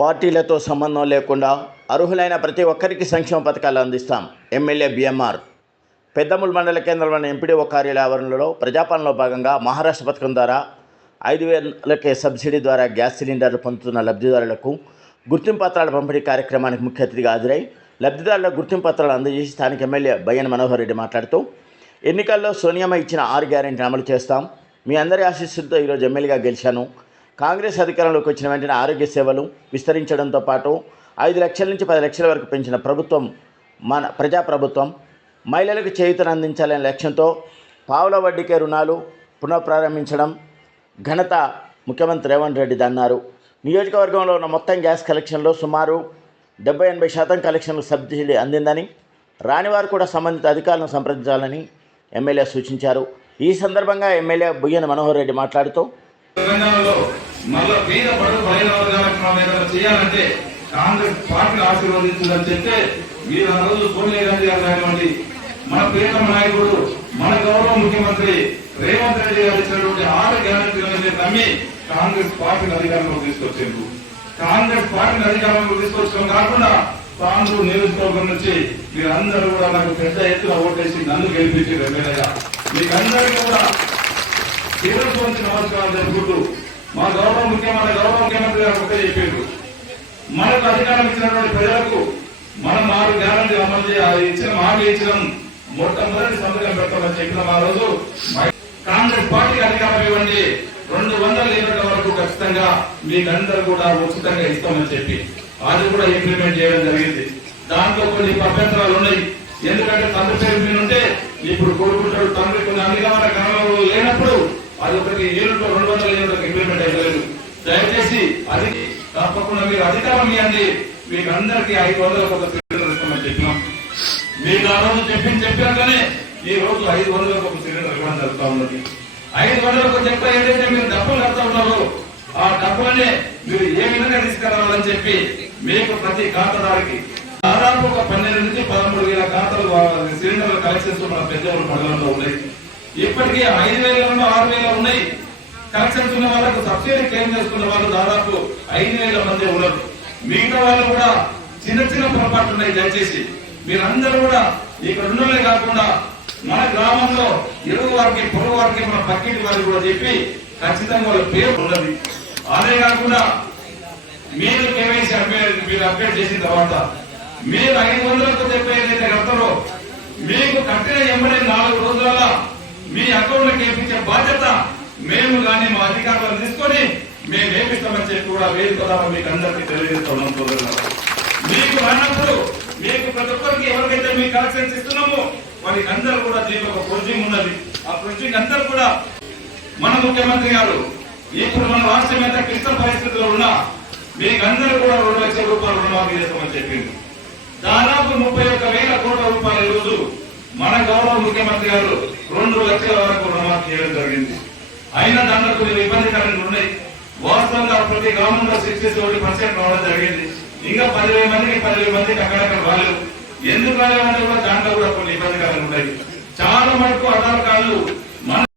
పార్టీలతో సంబంధం లేకుండా అర్హులైన ప్రతి ఒక్కరికి సంక్షేమ పథకాలు అందిస్తాం. MLA BMR. పెద్దముల్ మండల కేంద్రంలోని ఎంపీడీఓ కార్యాలయ ఆవరణలో ప్రజాపాలనలో భాగంగా మహారాష్ట్ర పథకం ద్వారా ఐదు వేలకే సబ్సిడీ ద్వారా గ్యాస్ సిలిండర్లు పొందుతున్న లబ్ధిదారులకు గుర్తింపు పత్రాల పంపిణీ కార్యక్రమానికి ముఖ్య అతిథిగా హాజరై లబ్ధిదారుల గుర్తింపు పత్రాలు అందజేసి స్థానిక ఎమ్మెల్యే బయ్యన్ మనోహర్ రెడ్డి మాట్లాడుతూ ఎన్నికల్లో సోనియమ్మ ఇచ్చిన ఆరు గ్యారెంటీని అమలు చేస్తాం. మీ అందరి ఆశీస్సులతో ఈరోజు ఎమ్మెల్యేగా గెలిచాను. కాంగ్రెస్ అధికారంలోకి వచ్చిన వెంటనే ఆరోగ్య సేవలు విస్తరించడంతో పాటు ఐదు లక్షల నుంచి పది లక్షల వరకు పెంచిన ప్రభుత్వం మన ప్రజాప్రభుత్వం మహిళలకు చేయూతను అందించాలనే లక్ష్యంతో పావుల వడ్డీకే రుణాలు పునఃప్రారంభించడం ఘనత ముఖ్యమంత్రి రేవంత్ రెడ్డి అన్నారు. నియోజకవర్గంలో ఉన్న మొత్తం గ్యాస్ కలెక్షన్లో సుమారు డెబ్బై ఎనభై శాతం కలెక్షన్లు సబ్సిడీ అందిందని రానివారు కూడా సంబంధిత అధికారులను సంప్రదించాలని ఎమ్మెల్యే సూచించారు. ఈ సందర్భంగా ఎమ్మెల్యే బుయ్యన మనోహర్ రెడ్డి మాట్లాడుతూ తెలంగాణలో మళ్ళా పేద బడుగు బలైన వర్గాలకు చేయాలంటే కాంగ్రెస్ పార్టీ ఆశీర్వదించదని చెప్తే మీరు ఆ రోజు సోనియా గాంధీ గారు కానివ్వండి మన ప్రియతమ నాయకుడు మన గౌరవ ముఖ్యమంత్రి రేవంత్ రెడ్డి గారు ఇచ్చినటువంటి ఆరు గ్యారంటీలను నమ్మి కాంగ్రెస్ పార్టీని అధికారంలో తీసుకొచ్చారు కాంగ్రెస్ పార్టీని అధికారంలో తీసుకొచ్చడం కాకుండా తాను నియోజకవర్గం నుంచి మీరందరూ కూడా నాకు పెద్ద ఎత్తున ఓటేసి నన్ను గెలిపించారు ఎమ్మెల్యేగా. మీకందరికీ కూడా శిరస్సు నమస్కారం జరుపుకుంటూ మా గౌరవ ముఖ్యమంత్రి గౌరవ ముఖ్యమంత్రి గారు ఒకటే చెప్పారు. మనకు అధికారం ఇచ్చినటువంటి ప్రజలకు మనం నాలుగు గ్యారంటీ అమలు చేయాలి ఇచ్చిన మాట ఇచ్చిన మొట్టమొదటి సంతకం పెట్టమని చెప్పిన ఆ రోజు కాంగ్రెస్ పార్టీకి అధికారం ఇవ్వండి. రెండు వందల యూనిట్ల వరకు ఖచ్చితంగా మీకందరూ కూడా ఉచితంగా ఇస్తామని చెప్పి అది కూడా ఇంప్లిమెంట్ చేయడం జరిగింది. దాంట్లో కొన్ని అభ్యంతరాలు ఉన్నాయి. ఎందుకంటే తండ్రి పేరు మీద ఉంటే ఇప్పుడు కొడుకుంటాడు తండ్రి కొన్ని అధికార గణనలు లేనప్పుడు అది ఒకటి యూనిట్ రెండు వందల యూనిట్లకు ఇంప్లిమెంట్ అయ్యలేదు దయచేసి అది తప్పకుండా మీరు అధికారం ఇవ్వండి. మీకు అందరికి ఐదు వందల ఒక సిలిండర్ ఇస్తామని చెప్పినాం. మీకు ఆ రోజు చెప్పి చెప్పినాకనే ఈ రోజు ఐదు వందల ఒక సిలిండర్ ఇవ్వడం జరుగుతూ ఉన్నది. ఐదు వందలకు చెప్ప ఏదైతే మీరు డబ్బులు కడతా ఉన్నారో ఆ డబ్బులనే మీరు ఏ విధంగా తీసుకురావాలని చెప్పి మీకు ప్రతి ఖాతాదారికి దాదాపు ఒక పన్నెండు నుంచి పదమూడు వేల ఖాతాలు సిలిండర్లు కలెక్షన్స్ మన పెద్దవాళ్ళ మండలంలో ఉన్నాయి. ఇప్పటికీ ఐదు వేల ఆరు వేల ఉన్నాయి. కలెక్షన్స్ ఉన్న వాళ్ళకు సబ్సిడీ క్లెయిమ్ చేసుకున్న వాళ్ళు దాదాపు ఐదు వేల మంది ఉన్నారు. మిగతా వాళ్ళు కూడా చిన్న చిన్న పొరపాట్లు ఉన్నాయి దయచేసి. మీరందరూ కూడా ఇక్కడ ఉన్నవే కాకుండా మన గ్రామంలో ఇరుగు వారికి పొరుగు వారికి మన పక్కింటి వారికి కూడా చెప్పి ఖచ్చితంగా వాళ్ళ పేరు ఉన్నది. అదే కాకుండా మీరు కేవైసీ అప్డేట్ మీరు అప్డేట్ చేసిన తర్వాత మీరు ఐదు వందలకు చెప్పే ఏదైతే కడతారో మీకు కట్టిన ఎంబడే నాలుగు రోజుల మీ అకౌంట్ కేపించే బాధ్యత మేము కానీ మా అధికారులను తీసుకొని మేము చెప్పి కూడా వేదిక మీకు అందరికీ తెలియజేస్తున్నాం సోదరులారా. మీకు అన్నప్పుడు మీకు ప్రతి ఒక్కరికి ఎవరికైతే మీ కలెక్షన్స్ ఇస్తున్నామో వారికి అందరూ కూడా దీనికి ఒక ప్రొసీజింగ్ ఉన్నది. ఆ ప్రొసీజింగ్ అందరూ కూడా మన ముఖ్యమంత్రి గారు ఇప్పుడు మన రాష్ట్రం ఎంత క్లిష్ట పరిస్థితుల్లో ఉన్నా మీకు అందరూ కూడా రెండు లక్షల రూపాయలు రుణమాఫీ చేస్తామని చెప్పింది. దాదాపు ముప్పై ఒక్క వేల కోట్ల రూపాయలు ఈ రోజు మన గౌరవ ముఖ్యమంత్రి గారు రెండు లక్షల వరకు రుణమాఫీ చేయడం జరిగింది. అయినా దాంట్లో కొన్ని ఇబ్బందికరంగా ఉన్నాయి. వాస్తవంగా ప్రతి గ్రామంలో సిక్స్టీ సెవెంటీ పర్సెంట్ రావడం జరిగింది. ఇంకా పదివేల మందికి పదివేల మందికి అక్కడక్కడ వాళ్ళు. ఎందుకు రాలేదంటే కూడా దాంట్లో కూడా కొన్ని ఇబ్బందికరంగా ఉంటాయి. చాలా మటుకు ఆధార్ కార్డులు